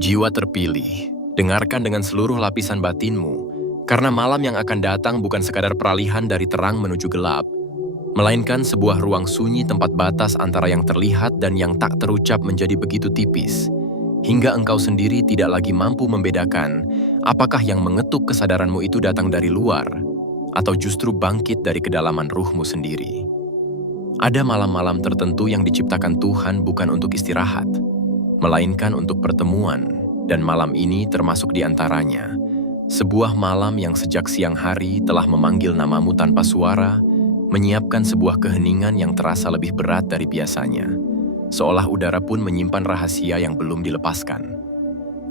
Jiwa terpilih, dengarkan dengan seluruh lapisan batinmu, karena malam yang akan datang bukan sekadar peralihan dari terang menuju gelap, melainkan sebuah ruang sunyi tempat batas antara yang terlihat dan yang tak terucap menjadi begitu tipis, hingga engkau sendiri tidak lagi mampu membedakan apakah yang mengetuk kesadaranmu itu datang dari luar, atau justru bangkit dari kedalaman ruhmu sendiri. Ada malam-malam tertentu yang diciptakan Tuhan bukan untuk istirahat, melainkan untuk pertemuan, dan malam ini termasuk di antaranya. Sebuah malam yang sejak siang hari telah memanggil namamu tanpa suara, menyiapkan sebuah keheningan yang terasa lebih berat dari biasanya, seolah udara pun menyimpan rahasia yang belum dilepaskan.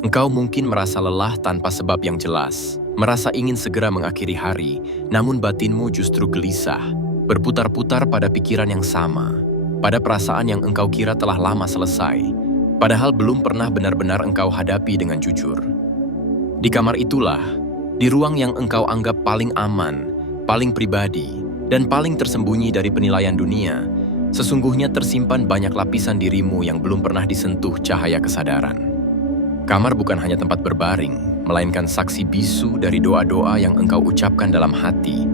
Engkau mungkin merasa lelah tanpa sebab yang jelas, merasa ingin segera mengakhiri hari, namun batinmu justru gelisah, berputar-putar pada pikiran yang sama, pada perasaan yang engkau kira telah lama selesai, padahal belum pernah benar-benar engkau hadapi dengan jujur. Di kamar itulah, di ruang yang engkau anggap paling aman, paling pribadi, dan paling tersembunyi dari penilaian dunia, sesungguhnya tersimpan banyak lapisan dirimu yang belum pernah disentuh cahaya kesadaran. Kamar bukan hanya tempat berbaring, melainkan saksi bisu dari doa-doa yang engkau ucapkan dalam hati,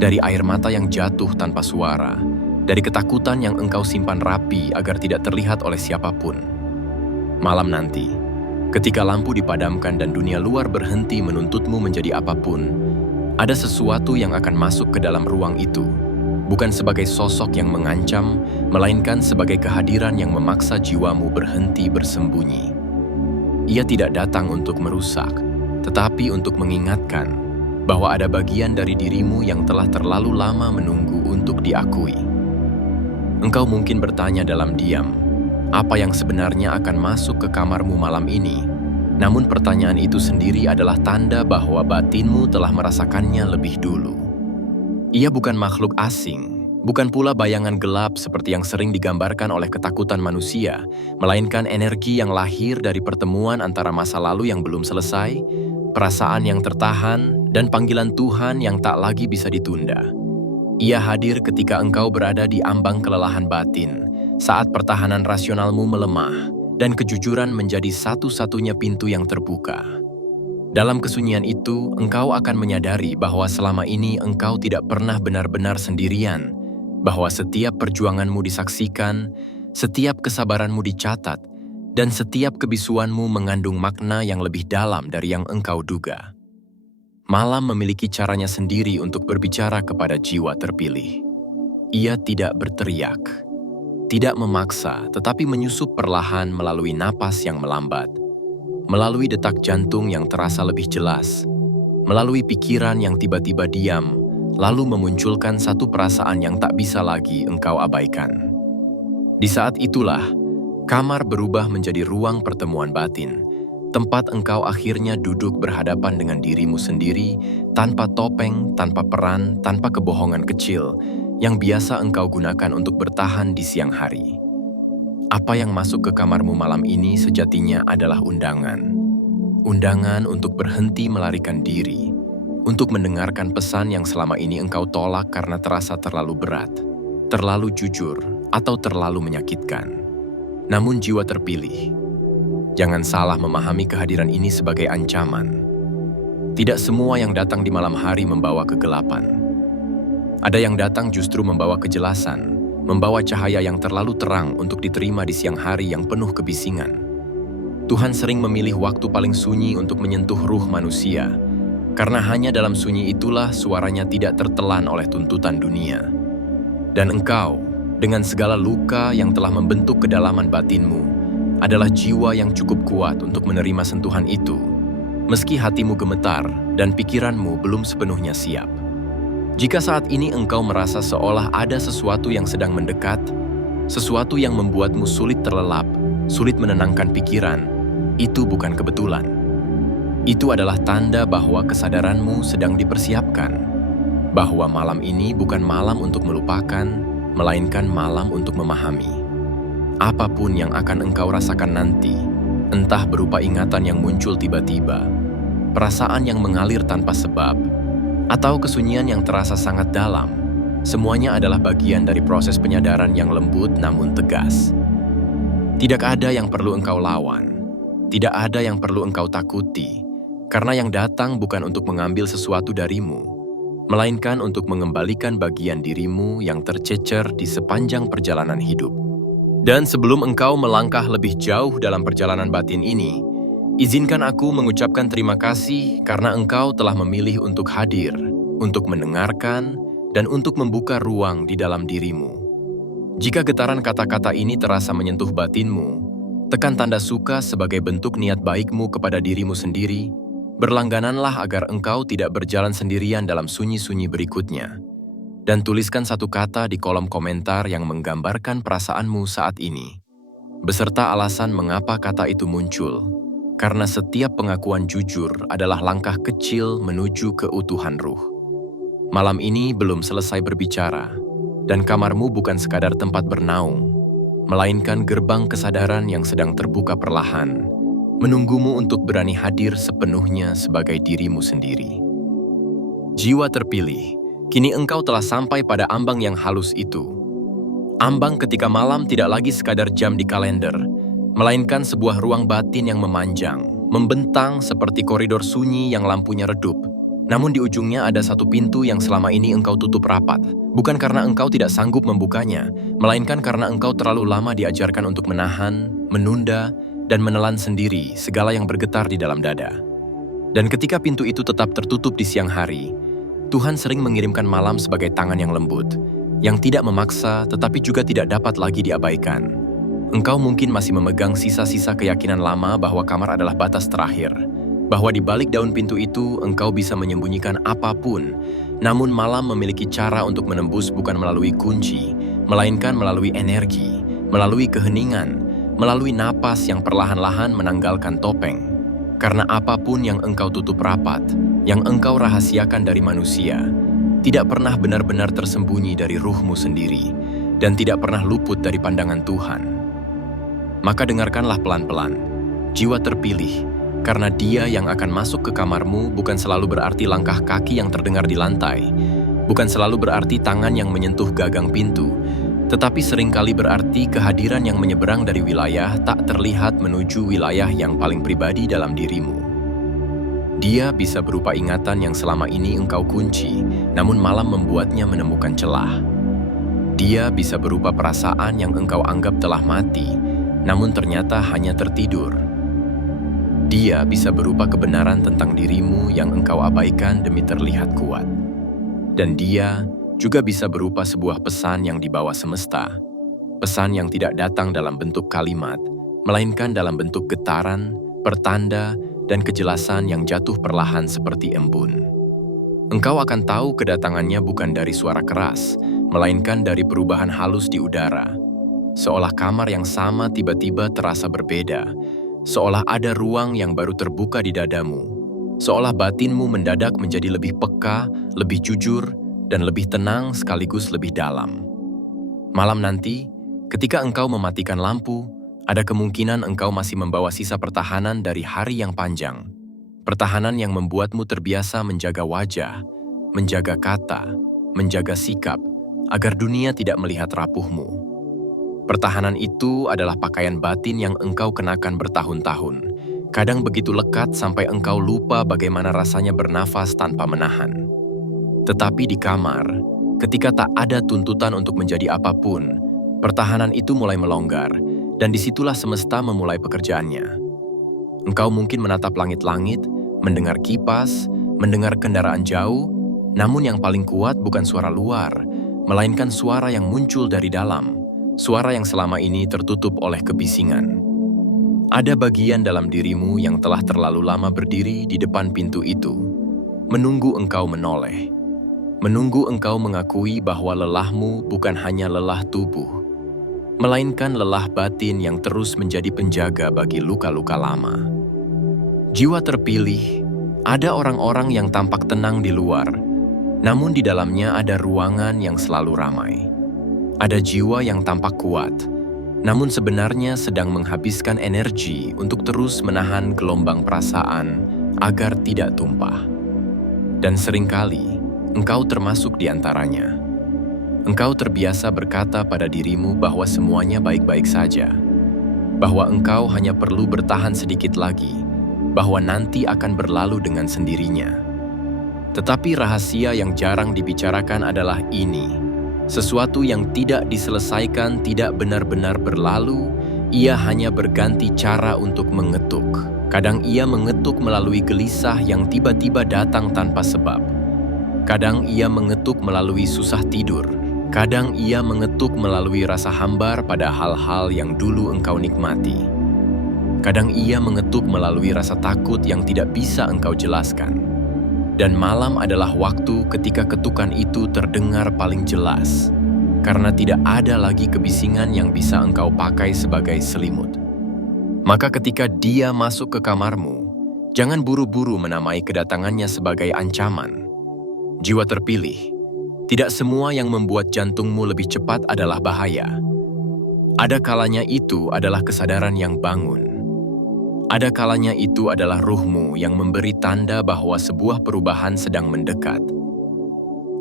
dari air mata yang jatuh tanpa suara, dari ketakutan yang engkau simpan rapi agar tidak terlihat oleh siapapun. Malam nanti, ketika lampu dipadamkan dan dunia luar berhenti menuntutmu menjadi apapun, ada sesuatu yang akan masuk ke dalam ruang itu, bukan sebagai sosok yang mengancam, melainkan sebagai kehadiran yang memaksa jiwamu berhenti bersembunyi. Ia tidak datang untuk merusak, tetapi untuk mengingatkan bahwa ada bagian dari dirimu yang telah terlalu lama menunggu untuk diakui. Engkau mungkin bertanya dalam diam, apa yang sebenarnya akan masuk ke kamarmu malam ini? Namun pertanyaan itu sendiri adalah tanda bahwa batinmu telah merasakannya lebih dulu. Ia bukan makhluk asing, bukan pula bayangan gelap seperti yang sering digambarkan oleh ketakutan manusia, melainkan energi yang lahir dari pertemuan antara masa lalu yang belum selesai, perasaan yang tertahan, dan panggilan Tuhan yang tak lagi bisa ditunda. Ia hadir ketika engkau berada di ambang kelelahan batin, saat pertahanan rasionalmu melemah dan kejujuran menjadi satu-satunya pintu yang terbuka. Dalam kesunyian itu, engkau akan menyadari bahwa selama ini engkau tidak pernah benar-benar sendirian, bahwa setiap perjuanganmu disaksikan, setiap kesabaranmu dicatat, dan setiap kebisuanmu mengandung makna yang lebih dalam dari yang engkau duga. Malam memiliki caranya sendiri untuk berbicara kepada jiwa terpilih. Ia tidak berteriak, tidak memaksa, tetapi menyusup perlahan melalui napas yang melambat, melalui detak jantung yang terasa lebih jelas, melalui pikiran yang tiba-tiba diam, lalu memunculkan satu perasaan yang tak bisa lagi engkau abaikan. Di saat itulah, kamar berubah menjadi ruang pertemuan batin, tempat engkau akhirnya duduk berhadapan dengan dirimu sendiri, tanpa topeng, tanpa peran, tanpa kebohongan kecil, yang biasa engkau gunakan untuk bertahan di siang hari. Apa yang masuk ke kamarmu malam ini sejatinya adalah undangan. Undangan untuk berhenti melarikan diri, untuk mendengarkan pesan yang selama ini engkau tolak karena terasa terlalu berat, terlalu jujur, atau terlalu menyakitkan. Namun jiwa terpilih, jangan salah memahami kehadiran ini sebagai ancaman. Tidak semua yang datang di malam hari membawa kegelapan. Ada yang datang justru membawa kejelasan, membawa cahaya yang terlalu terang untuk diterima di siang hari yang penuh kebisingan. Tuhan sering memilih waktu paling sunyi untuk menyentuh ruh manusia, karena hanya dalam sunyi itulah suaranya tidak tertelan oleh tuntutan dunia. Dan engkau, dengan segala luka yang telah membentuk kedalaman batinmu, adalah jiwa yang cukup kuat untuk menerima sentuhan itu, meski hatimu gemetar dan pikiranmu belum sepenuhnya siap. Jika saat ini engkau merasa seolah ada sesuatu yang sedang mendekat, sesuatu yang membuatmu sulit terlelap, sulit menenangkan pikiran, itu bukan kebetulan. Itu adalah tanda bahwa kesadaranmu sedang dipersiapkan, bahwa malam ini bukan malam untuk melupakan, melainkan malam untuk memahami. Apapun yang akan engkau rasakan nanti, entah berupa ingatan yang muncul tiba-tiba, perasaan yang mengalir tanpa sebab, atau kesunyian yang terasa sangat dalam, semuanya adalah bagian dari proses penyadaran yang lembut namun tegas. Tidak ada yang perlu engkau lawan, Tidak ada yang perlu engkau takuti, karena yang datang bukan untuk mengambil sesuatu darimu, melainkan untuk mengembalikan bagian dirimu yang tercecer di sepanjang perjalanan hidup. Dan sebelum engkau melangkah lebih jauh dalam perjalanan batin ini, izinkan aku mengucapkan terima kasih karena engkau telah memilih untuk hadir, untuk mendengarkan, dan untuk membuka ruang di dalam dirimu. Jika getaran kata-kata ini terasa menyentuh batinmu, tekan tanda suka sebagai bentuk niat baikmu kepada dirimu sendiri. Berlanggananlah agar engkau tidak berjalan sendirian dalam sunyi-sunyi berikutnya. Dan tuliskan satu kata di kolom komentar yang menggambarkan perasaanmu saat ini, beserta alasan mengapa kata itu muncul, karena setiap pengakuan jujur adalah langkah kecil menuju keutuhan ruh. Malam ini belum selesai berbicara, dan kamarmu bukan sekadar tempat bernaung, melainkan gerbang kesadaran yang sedang terbuka perlahan, menunggumu untuk berani hadir sepenuhnya sebagai dirimu sendiri. Jiwa terpilih, kini engkau telah sampai pada ambang yang halus itu. Ambang ketika malam tidak lagi sekadar jam di kalender, melainkan sebuah ruang batin yang memanjang, membentang seperti koridor sunyi yang lampunya redup. Namun di ujungnya ada satu pintu yang selama ini engkau tutup rapat, bukan karena engkau tidak sanggup membukanya, melainkan karena engkau terlalu lama diajarkan untuk menahan, menunda, dan menelan sendiri segala yang bergetar di dalam dada. Dan ketika pintu itu tetap tertutup di siang hari, Tuhan sering mengirimkan malam sebagai tangan yang lembut, yang tidak memaksa tetapi juga tidak dapat lagi diabaikan. Engkau mungkin masih memegang sisa-sisa keyakinan lama bahwa kamar adalah batas terakhir, bahwa di balik daun pintu itu engkau bisa menyembunyikan apapun, namun malam memiliki cara untuk menembus bukan melalui kunci, melainkan melalui energi, melalui keheningan, melalui napas yang perlahan-lahan menanggalkan topeng. Karena apapun yang engkau tutup rapat, yang engkau rahasiakan dari manusia, tidak pernah benar-benar tersembunyi dari ruhmu sendiri, dan tidak pernah luput dari pandangan Tuhan. Maka dengarkanlah pelan-pelan, jiwa terpilih, karena Dia yang akan masuk ke kamarmu bukan selalu berarti langkah kaki yang terdengar di lantai, bukan selalu berarti tangan yang menyentuh gagang pintu, tetapi seringkali berarti kehadiran yang menyeberang dari wilayah tak terlihat menuju wilayah yang paling pribadi dalam dirimu. Dia bisa berupa ingatan yang selama ini engkau kunci, namun malam membuatnya menemukan celah. Dia bisa berupa perasaan yang engkau anggap telah mati, namun ternyata hanya tertidur. Dia bisa berupa kebenaran tentang dirimu yang engkau abaikan demi terlihat kuat. Dan dia juga bisa berupa sebuah pesan yang dibawa semesta, pesan yang tidak datang dalam bentuk kalimat, melainkan dalam bentuk getaran, pertanda, dan kejelasan yang jatuh perlahan seperti embun. Engkau akan tahu kedatangannya bukan dari suara keras, melainkan dari perubahan halus di udara. Seolah kamar yang sama tiba-tiba terasa berbeda, seolah ada ruang yang baru terbuka di dadamu, seolah batinmu mendadak menjadi lebih peka, lebih jujur, dan lebih tenang sekaligus lebih dalam. Malam nanti, ketika engkau mematikan lampu, ada kemungkinan engkau masih membawa sisa pertahanan dari hari yang panjang. Pertahanan yang membuatmu terbiasa menjaga wajah, menjaga kata, menjaga sikap, agar dunia tidak melihat rapuhmu. Pertahanan itu adalah pakaian batin yang engkau kenakan bertahun-tahun, kadang begitu lekat sampai engkau lupa bagaimana rasanya bernafas tanpa menahan. Tetapi di kamar, ketika tak ada tuntutan untuk menjadi apapun, pertahanan itu mulai melonggar, dan disitulah semesta memulai pekerjaannya. Engkau mungkin menatap langit-langit, mendengar kipas, mendengar kendaraan jauh, namun yang paling kuat bukan suara luar, melainkan suara yang muncul dari dalam, suara yang selama ini tertutup oleh kebisingan. Ada bagian dalam dirimu yang telah terlalu lama berdiri di depan pintu itu, menunggu engkau menoleh. Menunggu engkau mengakui bahwa lelahmu bukan hanya lelah tubuh, melainkan lelah batin yang terus menjadi penjaga bagi luka-luka lama. Jiwa terpilih, ada orang-orang yang tampak tenang di luar, namun di dalamnya ada ruangan yang selalu ramai. Ada jiwa yang tampak kuat, namun sebenarnya sedang menghabiskan energi untuk terus menahan gelombang perasaan agar tidak tumpah. Dan seringkali, engkau termasuk di antaranya. Engkau terbiasa berkata pada dirimu bahwa semuanya baik-baik saja. bahwa engkau hanya perlu bertahan sedikit lagi, bahwa nanti akan berlalu dengan sendirinya. Tetapi rahasia yang jarang dibicarakan adalah ini. Sesuatu yang tidak diselesaikan tidak benar-benar berlalu, ia hanya berganti cara untuk mengetuk. Kadang ia mengetuk melalui gelisah yang tiba-tiba datang tanpa sebab. Kadang ia mengetuk melalui susah tidur. Kadang ia mengetuk melalui rasa hambar pada hal-hal yang dulu engkau nikmati. Kadang ia mengetuk melalui rasa takut yang tidak bisa engkau jelaskan. Dan malam adalah waktu ketika ketukan itu terdengar paling jelas, karena tidak ada lagi kebisingan yang bisa engkau pakai sebagai selimut. Maka ketika dia masuk ke kamarmu, jangan buru-buru menamai kedatangannya sebagai ancaman. Jiwa terpilih, tidak semua yang membuat jantungmu lebih cepat adalah bahaya. Ada kalanya itu adalah kesadaran yang bangun. Ada kalanya itu adalah ruhmu yang memberi tanda bahwa sebuah perubahan sedang mendekat.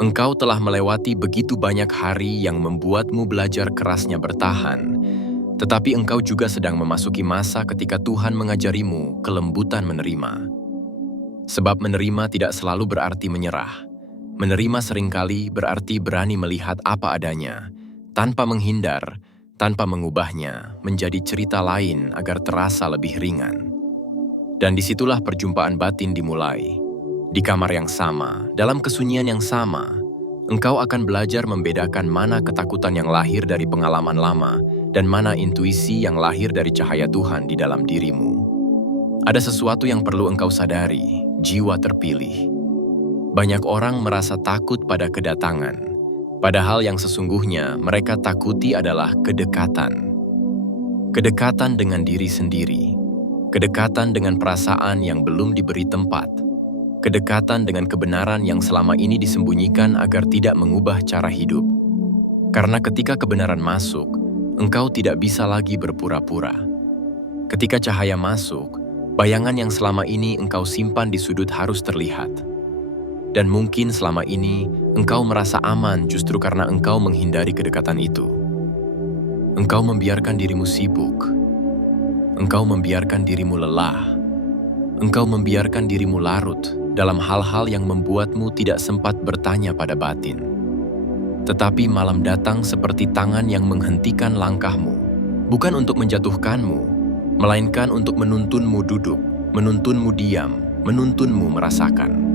Engkau telah melewati begitu banyak hari yang membuatmu belajar kerasnya bertahan, tetapi engkau juga sedang memasuki masa ketika Tuhan mengajarimu kelembutan menerima. Sebab menerima tidak selalu berarti menyerah. Menerima seringkali berarti berani melihat apa adanya, tanpa menghindar, tanpa mengubahnya menjadi cerita lain agar terasa lebih ringan. Dan disitulah perjumpaan batin dimulai. Di kamar yang sama, dalam kesunyian yang sama, engkau akan belajar membedakan mana ketakutan yang lahir dari pengalaman lama dan mana intuisi yang lahir dari cahaya Tuhan di dalam dirimu. Ada sesuatu yang perlu engkau sadari, jiwa terpilih. Banyak orang merasa takut pada kedatangan, padahal yang sesungguhnya mereka takuti adalah kedekatan. Kedekatan dengan diri sendiri, kedekatan dengan perasaan yang belum diberi tempat, kedekatan dengan kebenaran yang selama ini disembunyikan agar tidak mengubah cara hidup. Karena ketika kebenaran masuk, engkau tidak bisa lagi berpura-pura. Ketika cahaya masuk, bayangan yang selama ini engkau simpan di sudut harus terlihat. Dan mungkin selama ini engkau merasa aman justru karena engkau menghindari kedekatan itu. Engkau membiarkan dirimu sibuk. Engkau membiarkan dirimu lelah. Engkau membiarkan dirimu larut dalam hal-hal yang membuatmu tidak sempat bertanya pada batin. Tetapi malam datang seperti tangan yang menghentikan langkahmu, bukan untuk menjatuhkanmu, melainkan untuk menuntunmu duduk, menuntunmu diam, menuntunmu merasakan.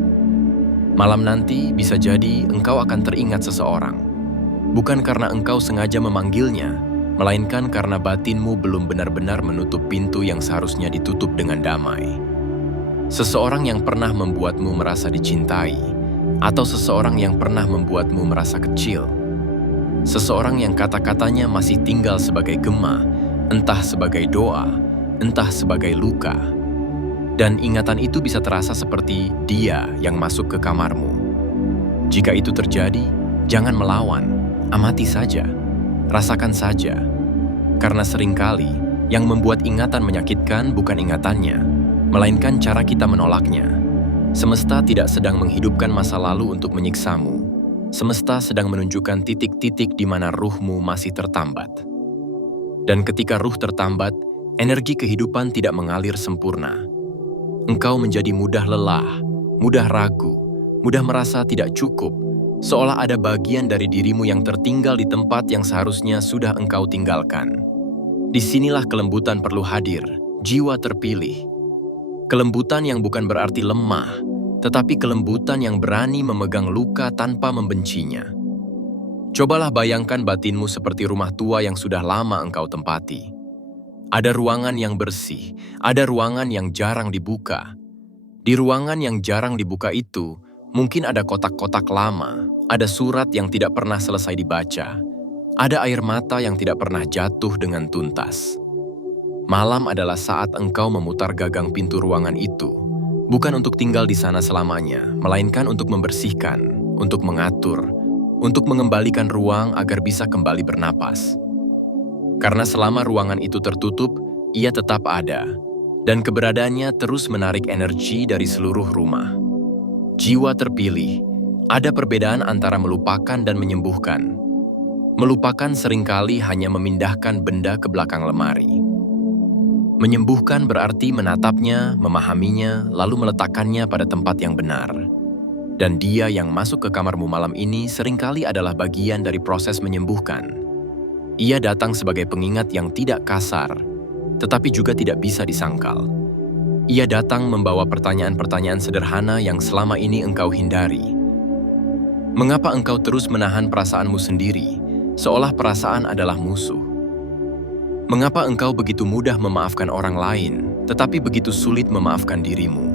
Malam nanti bisa jadi engkau akan teringat seseorang, bukan karena engkau sengaja memanggilnya, melainkan karena batinmu belum benar-benar menutup pintu yang seharusnya ditutup dengan damai. Seseorang yang pernah membuatmu merasa dicintai, atau seseorang yang pernah membuatmu merasa kecil. Seseorang yang kata-katanya masih tinggal sebagai gema, entah sebagai doa, entah sebagai luka. Dan ingatan itu bisa terasa seperti dia yang masuk ke kamarmu. Jika itu terjadi, jangan melawan, amati saja, rasakan saja. Karena seringkali yang membuat ingatan menyakitkan bukan ingatannya, melainkan cara kita menolaknya. Semesta tidak sedang menghidupkan masa lalu untuk menyiksamu. Semesta sedang menunjukkan titik-titik di mana ruhmu masih tertambat. Dan ketika ruh tertambat, energi kehidupan tidak mengalir sempurna. Engkau menjadi mudah lelah, mudah ragu, mudah merasa tidak cukup, seolah ada bagian dari dirimu yang tertinggal di tempat yang seharusnya sudah engkau tinggalkan. Disinilah kelembutan perlu hadir, jiwa terpilih. Kelembutan yang bukan berarti lemah, tetapi kelembutan yang berani memegang luka tanpa membencinya. Cobalah bayangkan batinmu seperti rumah tua yang sudah lama engkau tempati. Ada ruangan yang bersih, ada ruangan yang jarang dibuka. Di ruangan yang jarang dibuka itu, mungkin ada kotak-kotak lama, ada surat yang tidak pernah selesai dibaca, ada air mata yang tidak pernah jatuh dengan tuntas. Malam adalah saat engkau memutar gagang pintu ruangan itu, bukan untuk tinggal di sana selamanya, melainkan untuk membersihkan, untuk mengatur, untuk mengembalikan ruang agar bisa kembali bernapas. Karena selama ruangan itu tertutup, ia tetap ada, dan keberadaannya terus menarik energi dari seluruh rumah. Jiwa terpilih, ada perbedaan antara melupakan dan menyembuhkan. Melupakan seringkali hanya memindahkan benda ke belakang lemari. Menyembuhkan berarti menatapnya, memahaminya, lalu meletakkannya pada tempat yang benar. Dan dia yang masuk ke kamarmu malam ini seringkali adalah bagian dari proses menyembuhkan. Ia datang sebagai pengingat yang tidak kasar, tetapi juga tidak bisa disangkal. Ia datang membawa pertanyaan-pertanyaan sederhana yang selama ini engkau hindari. Mengapa engkau terus menahan perasaanmu sendiri, seolah perasaan adalah musuh? Mengapa engkau begitu mudah memaafkan orang lain, tetapi begitu sulit memaafkan dirimu?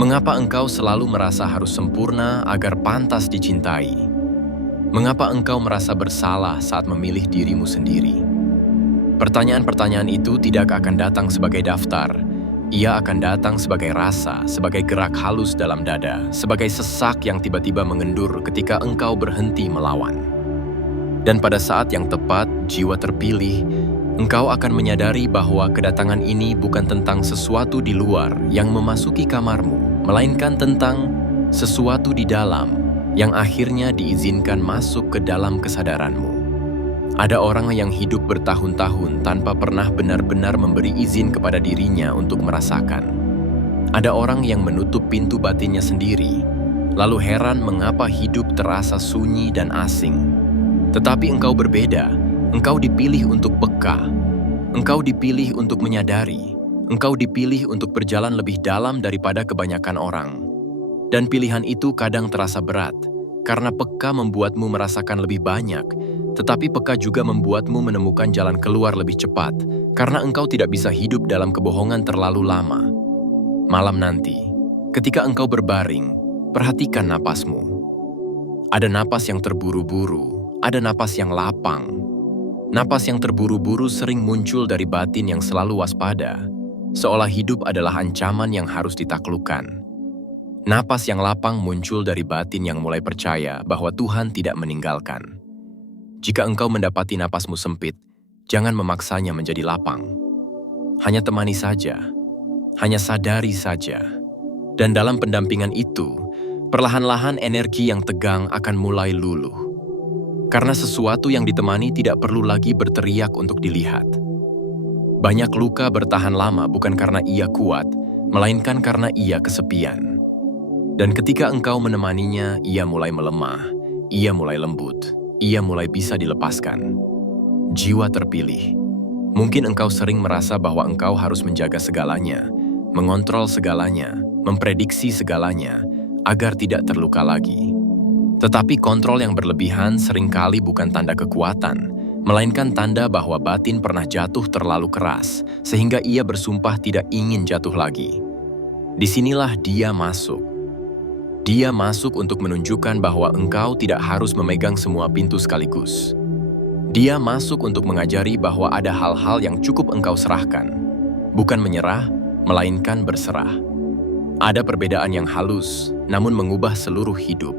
Mengapa engkau selalu merasa harus sempurna agar pantas dicintai? Mengapa engkau merasa bersalah saat memilih dirimu sendiri? Pertanyaan-pertanyaan itu tidak akan datang sebagai daftar. Ia akan datang sebagai rasa, sebagai gerak halus dalam dada, sebagai sesak yang tiba-tiba mengendur ketika engkau berhenti melawan. Dan pada saat yang tepat, jiwa terpilih, engkau akan menyadari bahwa kedatangan ini bukan tentang sesuatu di luar yang memasuki kamarmu, melainkan tentang sesuatu di dalam yang akhirnya diizinkan masuk ke dalam kesadaranmu. Ada orang yang hidup bertahun-tahun tanpa pernah benar-benar memberi izin kepada dirinya untuk merasakan. Ada orang yang menutup pintu batinnya sendiri, lalu heran mengapa hidup terasa sunyi dan asing. Tetapi engkau berbeda. Engkau dipilih untuk peka, engkau dipilih untuk menyadari, engkau dipilih untuk berjalan lebih dalam daripada kebanyakan orang. Dan pilihan itu kadang terasa berat, karena peka membuatmu merasakan lebih banyak, tetapi peka juga membuatmu menemukan jalan keluar lebih cepat, karena engkau tidak bisa hidup dalam kebohongan terlalu lama. Malam nanti, ketika engkau berbaring, perhatikan napasmu. Ada napas yang terburu-buru, ada napas yang lapang. Napas yang terburu-buru sering muncul dari batin yang selalu waspada, seolah hidup adalah ancaman yang harus ditaklukkan. Napas yang lapang muncul dari batin yang mulai percaya bahwa Tuhan tidak meninggalkan. Jika engkau mendapati napasmu sempit, jangan memaksanya menjadi lapang. Hanya temani saja, hanya sadari saja. Dan dalam pendampingan itu, perlahan-lahan energi yang tegang akan mulai luluh. Karena sesuatu yang ditemani tidak perlu lagi berteriak untuk dilihat. Banyak luka bertahan lama bukan karena ia kuat, melainkan karena ia kesepian. Dan ketika engkau menemaninya, ia mulai melemah, ia mulai lembut, ia mulai bisa dilepaskan. Jiwa terpilih. Mungkin engkau sering merasa bahwa engkau harus menjaga segalanya, mengontrol segalanya, memprediksi segalanya, agar tidak terluka lagi. Tetapi kontrol yang berlebihan seringkali bukan tanda kekuatan, melainkan tanda bahwa batin pernah jatuh terlalu keras, sehingga ia bersumpah tidak ingin jatuh lagi. Disinilah dia masuk. Dia masuk untuk menunjukkan bahwa engkau tidak harus memegang semua pintu sekaligus. Dia masuk untuk mengajari bahwa ada hal-hal yang cukup engkau serahkan. Bukan menyerah, melainkan berserah. Ada perbedaan yang halus, namun mengubah seluruh hidup.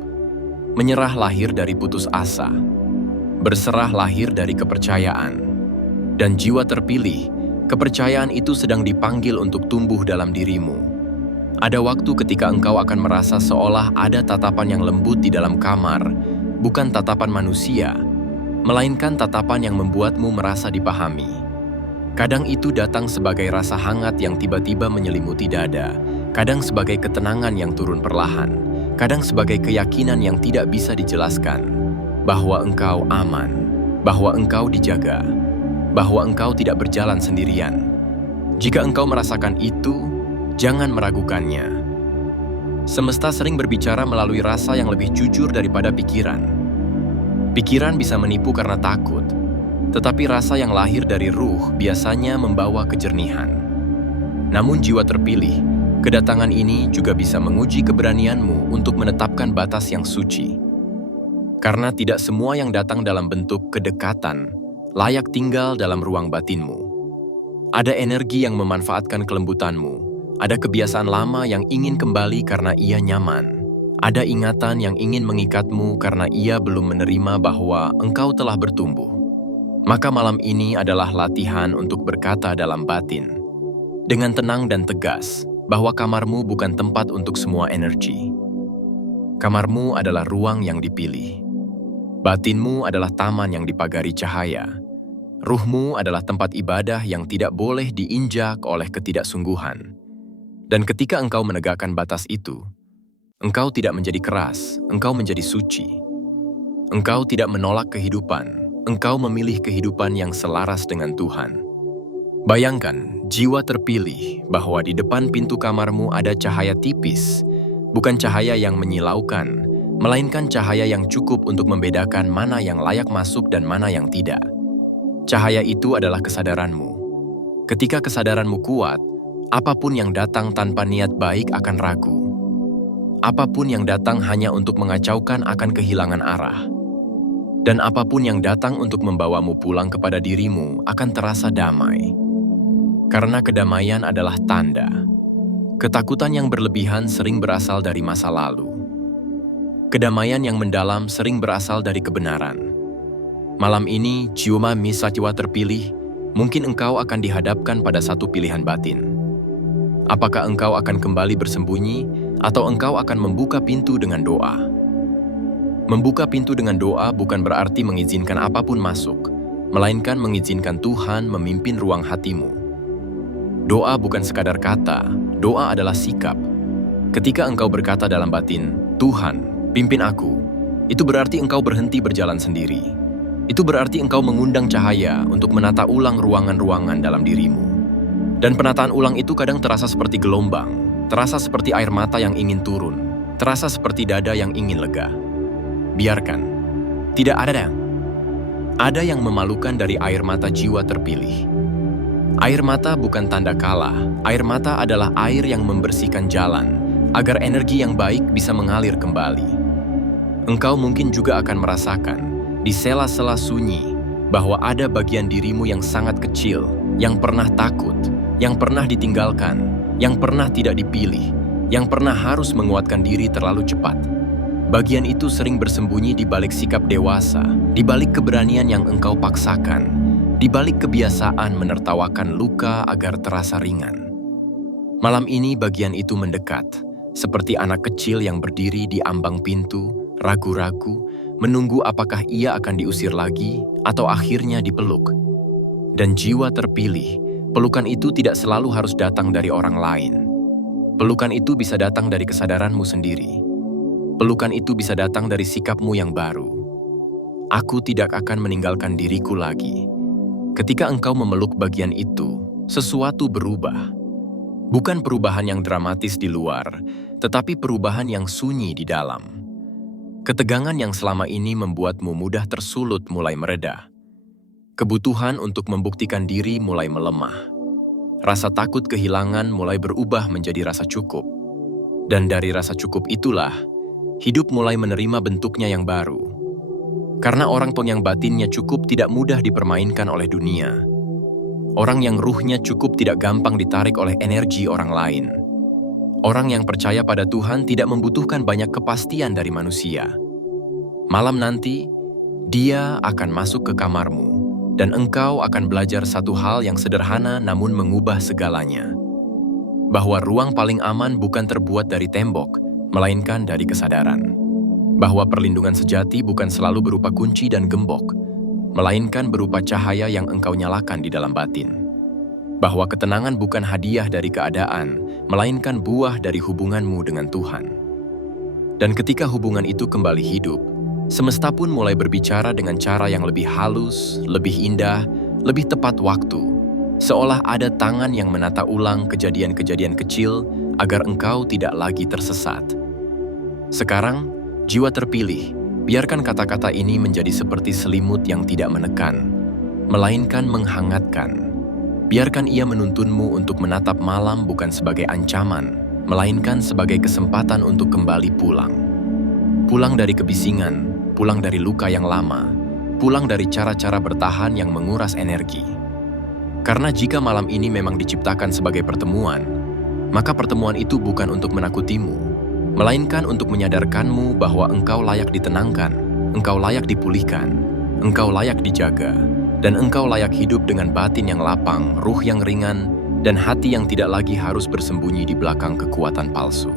Menyerah lahir dari putus asa. Berserah lahir dari kepercayaan. Dan jiwa terpilih, kepercayaan itu sedang dipanggil untuk tumbuh dalam dirimu. Ada waktu ketika engkau akan merasa seolah ada tatapan yang lembut di dalam kamar, bukan tatapan manusia, melainkan tatapan yang membuatmu merasa dipahami. Kadang itu datang sebagai rasa hangat yang tiba-tiba menyelimuti dada, kadang sebagai ketenangan yang turun perlahan, kadang sebagai keyakinan yang tidak bisa dijelaskan, bahwa engkau aman, bahwa engkau dijaga, bahwa engkau tidak berjalan sendirian. Jika engkau merasakan itu, jangan meragukannya. Semesta sering berbicara melalui rasa yang lebih jujur daripada pikiran. Pikiran bisa menipu karena takut, tetapi rasa yang lahir dari ruh biasanya membawa kejernihan. Namun jiwa terpilih, kedatangan ini juga bisa menguji keberanianmu untuk menetapkan batas yang suci. Karena tidak semua yang datang dalam bentuk kedekatan layak tinggal dalam ruang batinmu. Ada energi yang memanfaatkan kelembutanmu, ada kebiasaan lama yang ingin kembali karena ia nyaman, ada ingatan yang ingin mengikatmu karena ia belum menerima bahwa engkau telah bertumbuh. Maka malam ini adalah latihan untuk berkata dalam batin, dengan tenang dan tegas, bahwa kamarmu bukan tempat untuk semua energi. Kamarmu adalah ruang yang dipilih. Batinmu adalah taman yang dipagari cahaya. Ruhmu adalah tempat ibadah yang tidak boleh diinjak oleh ketidaksungguhan. Dan ketika engkau menegakkan batas itu, engkau tidak menjadi keras, engkau menjadi suci. Engkau tidak menolak kehidupan, engkau memilih kehidupan yang selaras dengan Tuhan. Bayangkan, jiwa terpilih bahwa di depan pintu kamarmu ada cahaya tipis, bukan cahaya yang menyilaukan, melainkan cahaya yang cukup untuk membedakan mana yang layak masuk dan mana yang tidak. Cahaya itu adalah kesadaranmu. Ketika kesadaranmu kuat, apapun yang datang tanpa niat baik akan ragu. Apapun yang datang hanya untuk mengacaukan akan kehilangan arah. Dan apapun yang datang untuk membawamu pulang kepada dirimu akan terasa damai. Karena kedamaian adalah tanda. Ketakutan yang berlebihan sering berasal dari masa lalu. Kedamaian yang mendalam sering berasal dari kebenaran. Malam ini, Jiwa Misajiwa terpilih, mungkin engkau akan dihadapkan pada satu pilihan batin. Apakah engkau akan kembali bersembunyi, atau engkau akan membuka pintu dengan doa? Membuka pintu dengan doa bukan berarti mengizinkan apapun masuk, melainkan mengizinkan Tuhan memimpin ruang hatimu. Doa bukan sekadar kata, doa adalah sikap. Ketika engkau berkata dalam batin, Tuhan, pimpin aku, itu berarti engkau berhenti berjalan sendiri. Itu berarti engkau mengundang cahaya untuk menata ulang ruangan-ruangan dalam dirimu. Dan penataan ulang itu kadang terasa seperti gelombang, terasa seperti air mata yang ingin turun, terasa seperti dada yang ingin lega. Biarkan. Tidak ada yang memalukan dari air mata jiwa terpilih. Air mata bukan tanda kalah, air mata adalah air yang membersihkan jalan, agar energi yang baik bisa mengalir kembali. Engkau mungkin juga akan merasakan, di sela-sela sunyi, bahwa ada bagian dirimu yang sangat kecil, yang pernah takut, yang pernah ditinggalkan, yang pernah tidak dipilih, yang pernah harus menguatkan diri terlalu cepat. Bagian itu sering bersembunyi di balik sikap dewasa, di balik keberanian yang engkau paksakan, di balik kebiasaan menertawakan luka agar terasa ringan. Malam ini bagian itu mendekat, seperti anak kecil yang berdiri di ambang pintu, ragu-ragu, menunggu apakah ia akan diusir lagi atau akhirnya dipeluk. Dan jiwa terpilih, pelukan itu tidak selalu harus datang dari orang lain. Pelukan itu bisa datang dari kesadaranmu sendiri. Pelukan itu bisa datang dari sikapmu yang baru. Aku tidak akan meninggalkan diriku lagi. Ketika engkau memeluk bagian itu, sesuatu berubah. Bukan perubahan yang dramatis di luar, tetapi perubahan yang sunyi di dalam. Ketegangan yang selama ini membuatmu mudah tersulut mulai mereda. Kebutuhan untuk membuktikan diri mulai melemah. Rasa takut kehilangan mulai berubah menjadi rasa cukup. Dan dari rasa cukup itulah, hidup mulai menerima bentuknya yang baru. Karena orang yang batinnya cukup tidak mudah dipermainkan oleh dunia. Orang yang ruhnya cukup tidak gampang ditarik oleh energi orang lain. Orang yang percaya pada Tuhan tidak membutuhkan banyak kepastian dari manusia. Malam nanti, Dia akan masuk ke kamarmu, dan engkau akan belajar satu hal yang sederhana namun mengubah segalanya. Bahwa ruang paling aman bukan terbuat dari tembok, melainkan dari kesadaran. Bahwa perlindungan sejati bukan selalu berupa kunci dan gembok, melainkan berupa cahaya yang engkau nyalakan di dalam batin. Bahwa ketenangan bukan hadiah dari keadaan, melainkan buah dari hubunganmu dengan Tuhan. Dan ketika hubungan itu kembali hidup, semesta pun mulai berbicara dengan cara yang lebih halus, lebih indah, lebih tepat waktu, seolah ada tangan yang menata ulang kejadian-kejadian kecil agar engkau tidak lagi tersesat. Sekarang, jiwa terpilih, biarkan kata-kata ini menjadi seperti selimut yang tidak menekan, melainkan menghangatkan. Biarkan ia menuntunmu untuk menatap malam bukan sebagai ancaman, melainkan sebagai kesempatan untuk kembali pulang. Pulang dari kebisingan, pulang dari luka yang lama, pulang dari cara-cara bertahan yang menguras energi. Karena jika malam ini memang diciptakan sebagai pertemuan, maka pertemuan itu bukan untuk menakutimu, melainkan untuk menyadarkanmu bahwa engkau layak ditenangkan, engkau layak dipulihkan, engkau layak dijaga, dan engkau layak hidup dengan batin yang lapang, ruh yang ringan, dan hati yang tidak lagi harus bersembunyi di belakang kekuatan palsu.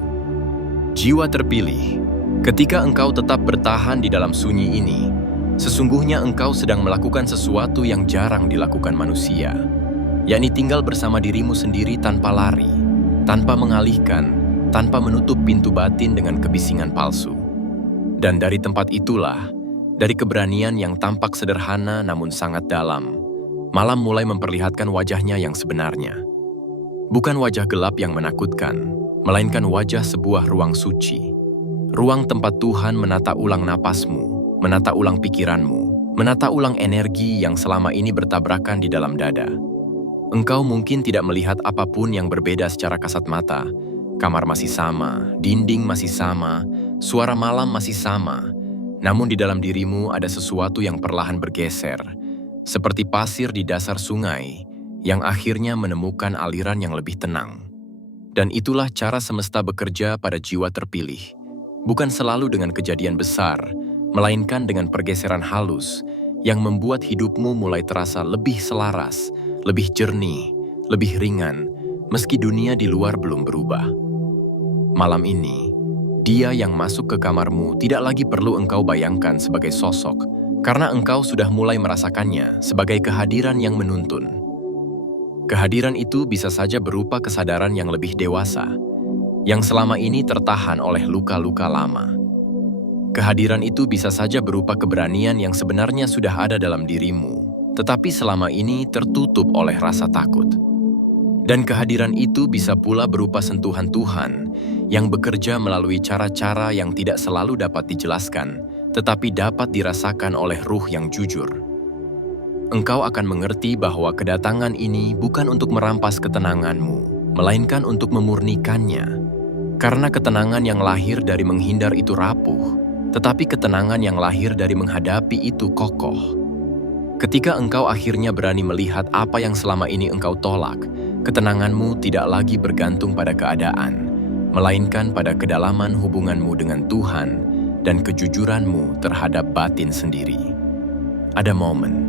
Jiwa terpilih, ketika engkau tetap bertahan di dalam sunyi ini, Sesungguhnya engkau sedang melakukan sesuatu yang jarang dilakukan manusia, yakni tinggal bersama dirimu sendiri tanpa lari, tanpa mengalihkan, tanpa menutup pintu batin dengan kebisingan palsu. Dan dari tempat itulah, dari keberanian yang tampak sederhana namun sangat dalam, malam mulai memperlihatkan wajahnya yang sebenarnya. Bukan wajah gelap yang menakutkan, melainkan wajah sebuah ruang suci. Ruang tempat Tuhan menata ulang napasmu, menata ulang pikiranmu, menata ulang energi yang selama ini bertabrakan di dalam dada. Engkau mungkin tidak melihat apapun yang berbeda secara kasat mata. Kamar masih sama, dinding masih sama, suara malam masih sama. Namun di dalam dirimu ada sesuatu yang perlahan bergeser, seperti pasir di dasar sungai, yang akhirnya menemukan aliran yang lebih tenang. Dan itulah cara semesta bekerja pada jiwa terpilih. Bukan selalu dengan kejadian besar, melainkan dengan pergeseran halus yang membuat hidupmu mulai terasa lebih selaras, lebih jernih, lebih ringan, meski dunia di luar belum berubah. Malam ini, Dia yang masuk ke kamarmu tidak lagi perlu engkau bayangkan sebagai sosok, karena engkau sudah mulai merasakannya sebagai kehadiran yang menuntun. Kehadiran itu bisa saja berupa kesadaran yang lebih dewasa, yang selama ini tertahan oleh luka-luka lama. Kehadiran itu bisa saja berupa keberanian yang sebenarnya sudah ada dalam dirimu, tetapi selama ini tertutup oleh rasa takut. Dan kehadiran itu bisa pula berupa sentuhan Tuhan yang bekerja melalui cara-cara yang tidak selalu dapat dijelaskan, tetapi dapat dirasakan oleh ruh yang jujur. Engkau akan mengerti bahwa kedatangan ini bukan untuk merampas ketenanganmu, melainkan untuk memurnikannya. Karena ketenangan yang lahir dari menghindar itu rapuh, tetapi ketenangan yang lahir dari menghadapi itu kokoh. Ketika engkau akhirnya berani melihat apa yang selama ini engkau tolak, ketenanganmu tidak lagi bergantung pada keadaan, melainkan pada kedalaman hubunganmu dengan Tuhan dan kejujuranmu terhadap batin sendiri. Ada momen,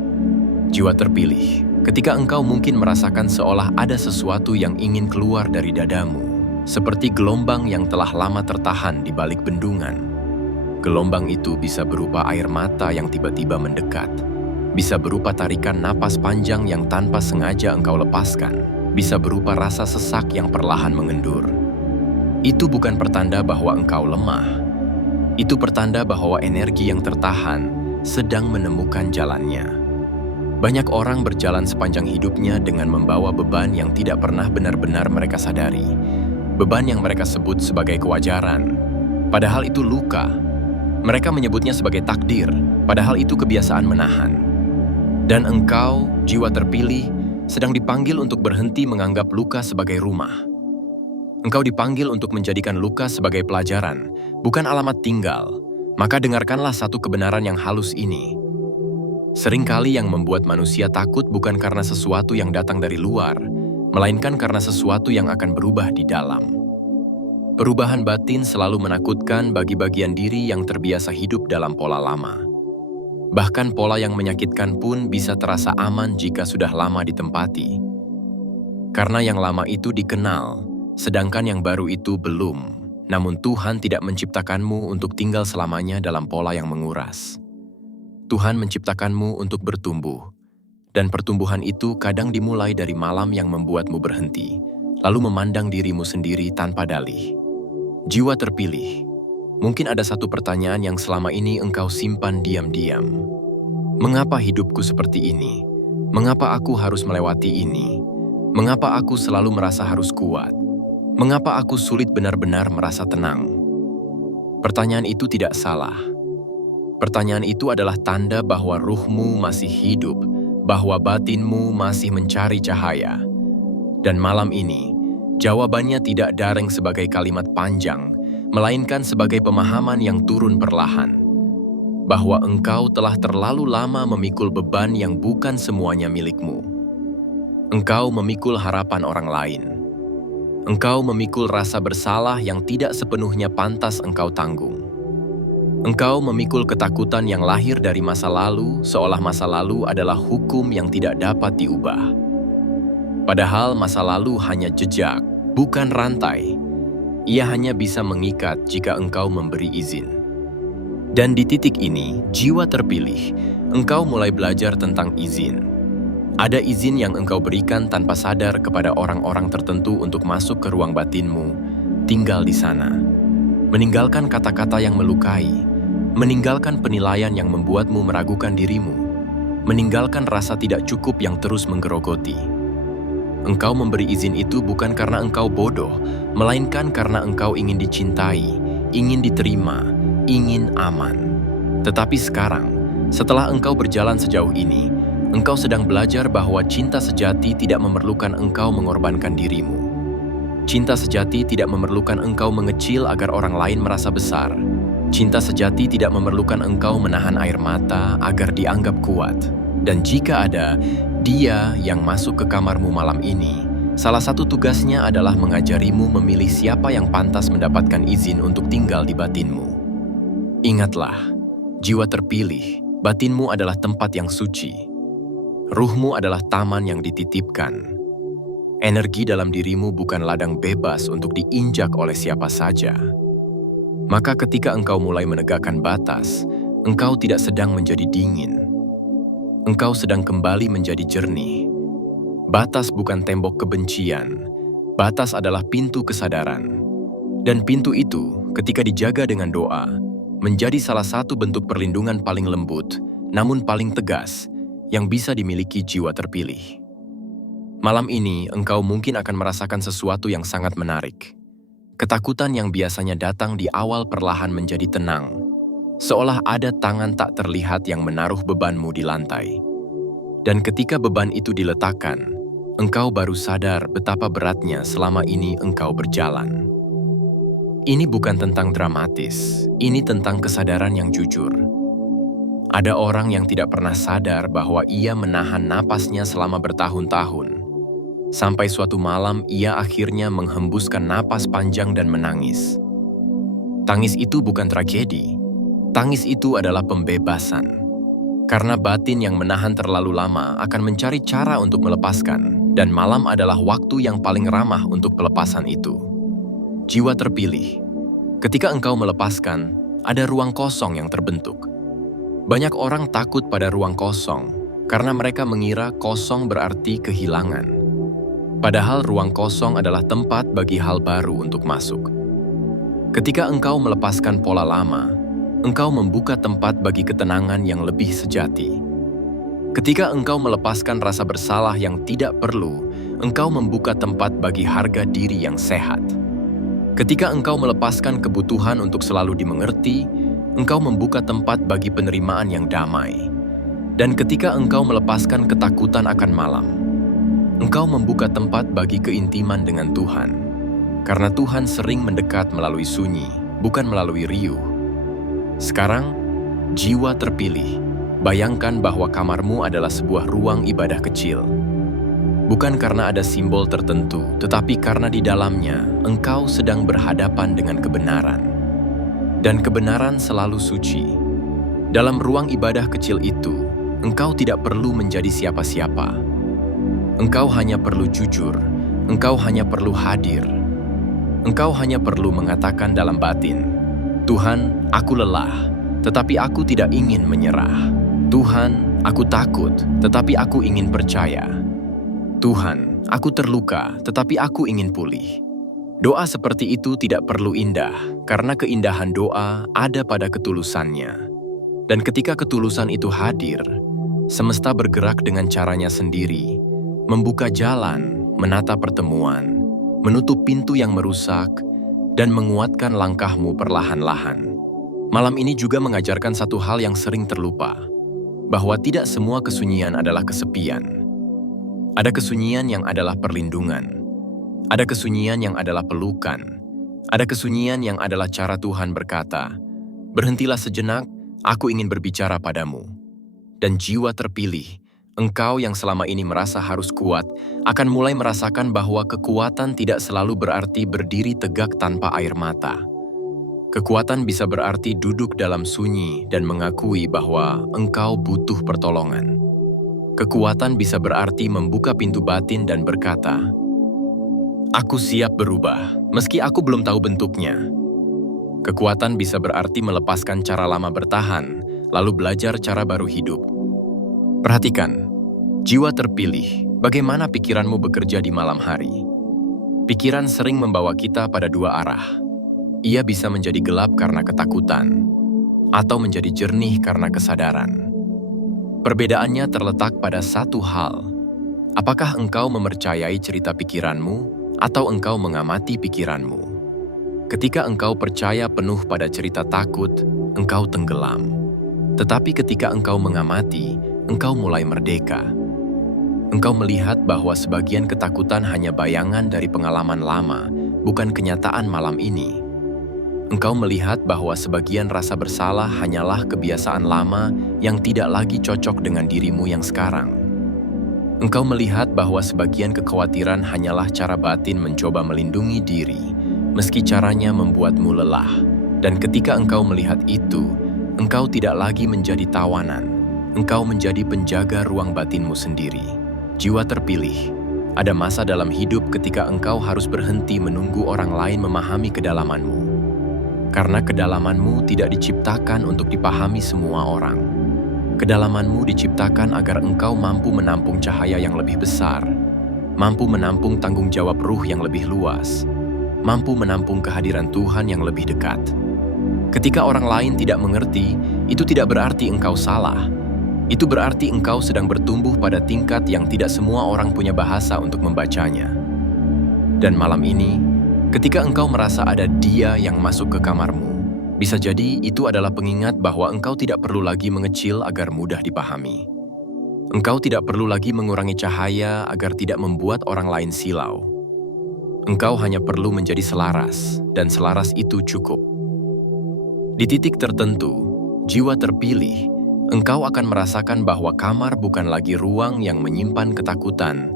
jiwa terpilih, ketika engkau mungkin merasakan seolah ada sesuatu yang ingin keluar dari dadamu, seperti gelombang yang telah lama tertahan di balik bendungan. Gelombang itu bisa berupa air mata yang tiba-tiba mendekat, bisa berupa tarikan napas panjang yang tanpa sengaja engkau lepaskan, bisa berupa rasa sesak yang perlahan mengendur. Itu bukan pertanda bahwa engkau lemah. Itu pertanda bahwa energi yang tertahan sedang menemukan jalannya. Banyak orang berjalan sepanjang hidupnya dengan membawa beban yang tidak pernah benar-benar mereka sadari. Beban yang mereka sebut sebagai kewajaran, padahal itu luka. Mereka menyebutnya sebagai takdir, padahal itu kebiasaan menahan. Dan engkau, jiwa terpilih, sedang dipanggil untuk berhenti menganggap luka sebagai rumah. Engkau dipanggil untuk menjadikan luka sebagai pelajaran, bukan alamat tinggal. Maka dengarkanlah satu kebenaran yang halus ini. Seringkali yang membuat manusia takut bukan karena sesuatu yang datang dari luar, melainkan karena sesuatu yang akan berubah di dalam. Perubahan batin selalu menakutkan bagi bagian diri yang terbiasa hidup dalam pola lama. Bahkan pola yang menyakitkan pun bisa terasa aman jika sudah lama ditempati. Karena yang lama itu dikenal, sedangkan yang baru itu belum. Namun Tuhan tidak menciptakanmu untuk tinggal selamanya dalam pola yang menguras. Tuhan menciptakanmu untuk bertumbuh. Dan pertumbuhan itu kadang dimulai dari malam yang membuatmu berhenti, lalu memandang dirimu sendiri tanpa dalih. Jiwa terpilih, mungkin ada satu pertanyaan yang selama ini engkau simpan diam-diam. Mengapa hidupku seperti ini? Mengapa aku harus melewati ini? Mengapa aku selalu merasa harus kuat? Mengapa aku sulit benar-benar merasa tenang? Pertanyaan itu tidak salah. Pertanyaan itu adalah tanda bahwa ruhmu masih hidup, bahwa batinmu masih mencari cahaya. Dan malam ini, jawabannya tidak daring sebagai kalimat panjang, melainkan sebagai pemahaman yang turun perlahan. Bahwa engkau telah terlalu lama memikul beban yang bukan semuanya milikmu. Engkau memikul harapan orang lain. Engkau memikul rasa bersalah yang tidak sepenuhnya pantas engkau tanggung. Engkau memikul ketakutan yang lahir dari masa lalu, seolah masa lalu adalah hukum yang tidak dapat diubah. Padahal masa lalu hanya jejak, bukan rantai. Ia hanya bisa mengikat jika engkau memberi izin. Dan di titik ini, jiwa terpilih, engkau mulai belajar tentang izin. Ada izin yang engkau berikan tanpa sadar kepada orang-orang tertentu untuk masuk ke ruang batinmu, tinggal di sana. Meninggalkan kata-kata yang melukai, meninggalkan penilaian yang membuatmu meragukan dirimu, meninggalkan rasa tidak cukup yang terus menggerogoti. Engkau memberi izin itu bukan karena engkau bodoh, melainkan karena engkau ingin dicintai, ingin diterima, ingin aman. Tetapi sekarang, setelah engkau berjalan sejauh ini, engkau sedang belajar bahwa cinta sejati tidak memerlukan engkau mengorbankan dirimu. Cinta sejati tidak memerlukan engkau mengecil agar orang lain merasa besar. Cinta sejati tidak memerlukan engkau menahan air mata agar dianggap kuat. Dan jika ada dia yang masuk ke kamarmu malam ini, salah satu tugasnya adalah mengajarimu memilih siapa yang pantas mendapatkan izin untuk tinggal di batinmu. Ingatlah, jiwa terpilih, batinmu adalah tempat yang suci. Ruhmu adalah taman yang dititipkan. Energi dalam dirimu bukan ladang bebas untuk diinjak oleh siapa saja. Maka ketika engkau mulai menegakkan batas, engkau tidak sedang menjadi dingin. Engkau sedang kembali menjadi jernih. Batas bukan tembok kebencian. Batas adalah pintu kesadaran. Dan pintu itu, ketika dijaga dengan doa, menjadi salah satu bentuk perlindungan paling lembut, namun paling tegas, yang bisa dimiliki jiwa terpilih. Malam ini, engkau mungkin akan merasakan sesuatu yang sangat menarik. Ketakutan yang biasanya datang di awal perlahan menjadi tenang, seolah ada tangan tak terlihat yang menaruh bebanmu di lantai. Dan ketika beban itu diletakkan, engkau baru sadar betapa beratnya selama ini engkau berjalan. Ini bukan tentang dramatis, ini tentang kesadaran yang jujur. Ada orang yang tidak pernah sadar bahwa ia menahan napasnya selama bertahun-tahun. Sampai suatu malam ia akhirnya menghembuskan napas panjang dan menangis. Tangis itu bukan tragedi. Tangis itu adalah pembebasan. Karena batin yang menahan terlalu lama akan mencari cara untuk melepaskan, dan malam adalah waktu yang paling ramah untuk pelepasan itu. Jiwa terpilih. Ketika engkau melepaskan, ada ruang kosong yang terbentuk. Banyak orang takut pada ruang kosong karena mereka mengira kosong berarti kehilangan. Padahal ruang kosong adalah tempat bagi hal baru untuk masuk. Ketika engkau melepaskan pola lama, engkau membuka tempat bagi ketenangan yang lebih sejati. Ketika engkau melepaskan rasa bersalah yang tidak perlu, engkau membuka tempat bagi harga diri yang sehat. Ketika engkau melepaskan kebutuhan untuk selalu dimengerti, engkau membuka tempat bagi penerimaan yang damai. Dan ketika engkau melepaskan ketakutan akan malam, engkau membuka tempat bagi keintiman dengan Tuhan. Karena Tuhan sering mendekat melalui sunyi, bukan melalui riuh. Sekarang, jiwa terpilih, bayangkan bahwa kamarmu adalah sebuah ruang ibadah kecil. Bukan karena ada simbol tertentu, tetapi karena di dalamnya engkau sedang berhadapan dengan kebenaran. Dan kebenaran selalu suci. Dalam ruang ibadah kecil itu, engkau tidak perlu menjadi siapa-siapa. Engkau hanya perlu jujur, engkau hanya perlu hadir. Engkau hanya perlu mengatakan dalam batin, Tuhan, aku lelah, tetapi aku tidak ingin menyerah. Tuhan, aku takut, tetapi aku ingin percaya. Tuhan, aku terluka, tetapi aku ingin pulih. Doa seperti itu tidak perlu indah, karena keindahan doa ada pada ketulusannya. Dan ketika ketulusan itu hadir, semesta bergerak dengan caranya sendiri, membuka jalan, menata pertemuan, menutup pintu yang merusak, dan menguatkan langkahmu perlahan-lahan. Malam ini juga mengajarkan satu hal yang sering terlupa, bahwa tidak semua kesunyian adalah kesepian. Ada kesunyian yang adalah perlindungan. Ada kesunyian yang adalah pelukan. Ada kesunyian yang adalah cara Tuhan berkata, "Berhentilah sejenak, aku ingin berbicara padamu." Dan jiwa terpilih, engkau yang selama ini merasa harus kuat, akan mulai merasakan bahwa kekuatan tidak selalu berarti berdiri tegak tanpa air mata. Kekuatan bisa berarti duduk dalam sunyi dan mengakui bahwa engkau butuh pertolongan. Kekuatan bisa berarti membuka pintu batin dan berkata, "Aku siap berubah, meski aku belum tahu bentuknya." Kekuatan bisa berarti melepaskan cara lama bertahan, lalu belajar cara baru hidup. Perhatikan, jiwa terpilih, bagaimana pikiranmu bekerja di malam hari. Pikiran sering membawa kita pada dua arah. Ia bisa menjadi gelap karena ketakutan, atau menjadi jernih karena kesadaran. Perbedaannya terletak pada satu hal. Apakah engkau mempercayai cerita pikiranmu, atau engkau mengamati pikiranmu? Ketika engkau percaya penuh pada cerita takut, engkau tenggelam. Tetapi ketika engkau mengamati, engkau mulai merdeka. Engkau melihat bahwa sebagian ketakutan hanya bayangan dari pengalaman lama, bukan kenyataan malam ini. Engkau melihat bahwa sebagian rasa bersalah hanyalah kebiasaan lama yang tidak lagi cocok dengan dirimu yang sekarang. Engkau melihat bahwa sebagian kekhawatiran hanyalah cara batin mencoba melindungi diri, meski caranya membuatmu lelah. Dan ketika engkau melihat itu, engkau tidak lagi menjadi tawanan. Engkau menjadi penjaga ruang batinmu sendiri. Jiwa terpilih. Ada masa dalam hidup ketika engkau harus berhenti menunggu orang lain memahami kedalamanmu. Karena kedalamanmu tidak diciptakan untuk dipahami semua orang. Kedalamanmu diciptakan agar engkau mampu menampung cahaya yang lebih besar, mampu menampung tanggung jawab ruh yang lebih luas, mampu menampung kehadiran Tuhan yang lebih dekat. Ketika orang lain tidak mengerti, itu tidak berarti engkau salah. Itu berarti engkau sedang bertumbuh pada tingkat yang tidak semua orang punya bahasa untuk membacanya. Dan malam ini, ketika engkau merasa ada dia yang masuk ke kamarmu, bisa jadi itu adalah pengingat bahwa engkau tidak perlu lagi mengecil agar mudah dipahami. Engkau tidak perlu lagi mengurangi cahaya agar tidak membuat orang lain silau. Engkau hanya perlu menjadi selaras, dan selaras itu cukup. Di titik tertentu, jiwa terpilih, engkau akan merasakan bahwa kamar bukan lagi ruang yang menyimpan ketakutan,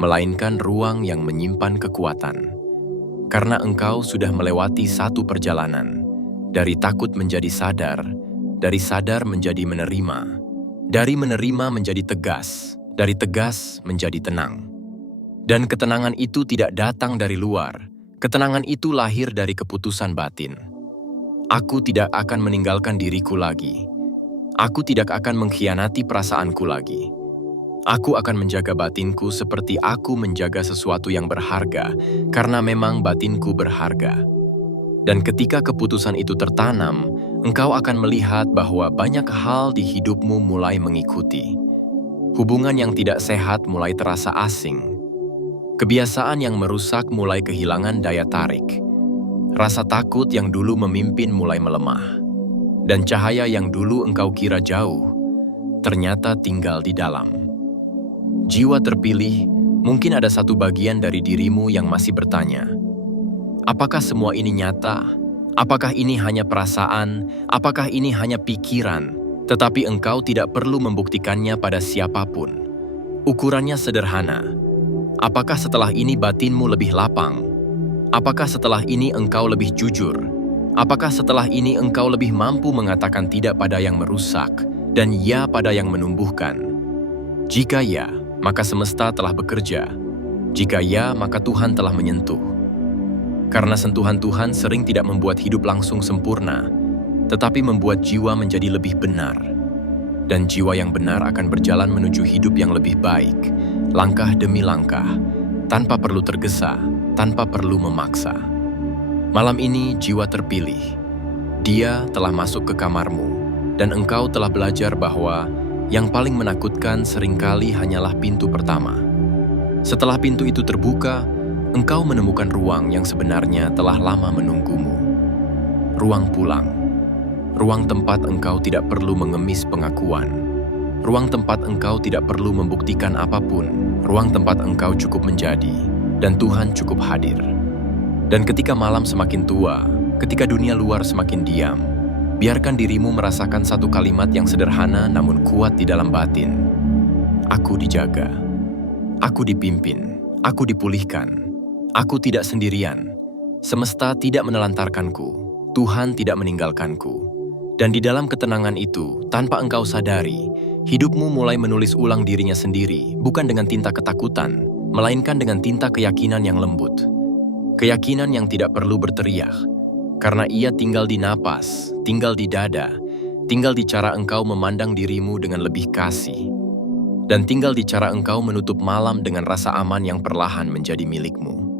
melainkan ruang yang menyimpan kekuatan. Karena engkau sudah melewati satu perjalanan, dari takut menjadi sadar, dari sadar menjadi menerima, dari menerima menjadi tegas, dari tegas menjadi tenang. Dan ketenangan itu tidak datang dari luar, ketenangan itu lahir dari keputusan batin. Aku tidak akan meninggalkan diriku lagi. Aku tidak akan mengkhianati perasaanku lagi. Aku akan menjaga batinku seperti aku menjaga sesuatu yang berharga, karena memang batinku berharga. Dan ketika keputusan itu tertanam, engkau akan melihat bahwa banyak hal di hidupmu mulai mengikuti. Hubungan yang tidak sehat mulai terasa asing. Kebiasaan yang merusak mulai kehilangan daya tarik. Rasa takut yang dulu memimpin mulai melemah. Dan cahaya yang dulu engkau kira jauh, ternyata tinggal di dalam. Jiwa terpilih, mungkin ada satu bagian dari dirimu yang masih bertanya, apakah semua ini nyata? Apakah ini hanya perasaan? Apakah ini hanya pikiran? Tetapi engkau tidak perlu membuktikannya pada siapapun. Ukurannya sederhana. Apakah setelah ini batinmu lebih lapang? Apakah setelah ini engkau lebih jujur? Apakah setelah ini engkau lebih mampu mengatakan tidak pada yang merusak dan ya pada yang menumbuhkan? Jika ya, maka semesta telah bekerja. Jika ya, maka Tuhan telah menyentuh. Karena sentuhan Tuhan sering tidak membuat hidup langsung sempurna, tetapi membuat jiwa menjadi lebih benar. Dan jiwa yang benar akan berjalan menuju hidup yang lebih baik, langkah demi langkah, tanpa perlu tergesa, tanpa perlu memaksa. Malam ini jiwa terpilih. Dia telah masuk ke kamarmu, dan engkau telah belajar bahwa yang paling menakutkan seringkali hanyalah pintu pertama. Setelah pintu itu terbuka, engkau menemukan ruang yang sebenarnya telah lama menunggumu. Ruang pulang. Ruang tempat engkau tidak perlu mengemis pengakuan. Ruang tempat engkau tidak perlu membuktikan apapun. Ruang tempat engkau cukup menjadi, dan Tuhan cukup hadir. Dan ketika malam semakin tua, ketika dunia luar semakin diam, biarkan dirimu merasakan satu kalimat yang sederhana namun kuat di dalam batin. Aku dijaga. Aku dipimpin. Aku dipulihkan. Aku tidak sendirian. Semesta tidak menelantarkanku. Tuhan tidak meninggalkanku. Dan di dalam ketenangan itu, tanpa engkau sadari, hidupmu mulai menulis ulang dirinya sendiri, bukan dengan tinta ketakutan, melainkan dengan tinta keyakinan yang lembut. Keyakinan yang tidak perlu berteriak. Karena ia tinggal di napas, tinggal di dada, tinggal di cara engkau memandang dirimu dengan lebih kasih, dan tinggal di cara engkau menutup malam dengan rasa aman yang perlahan menjadi milikmu.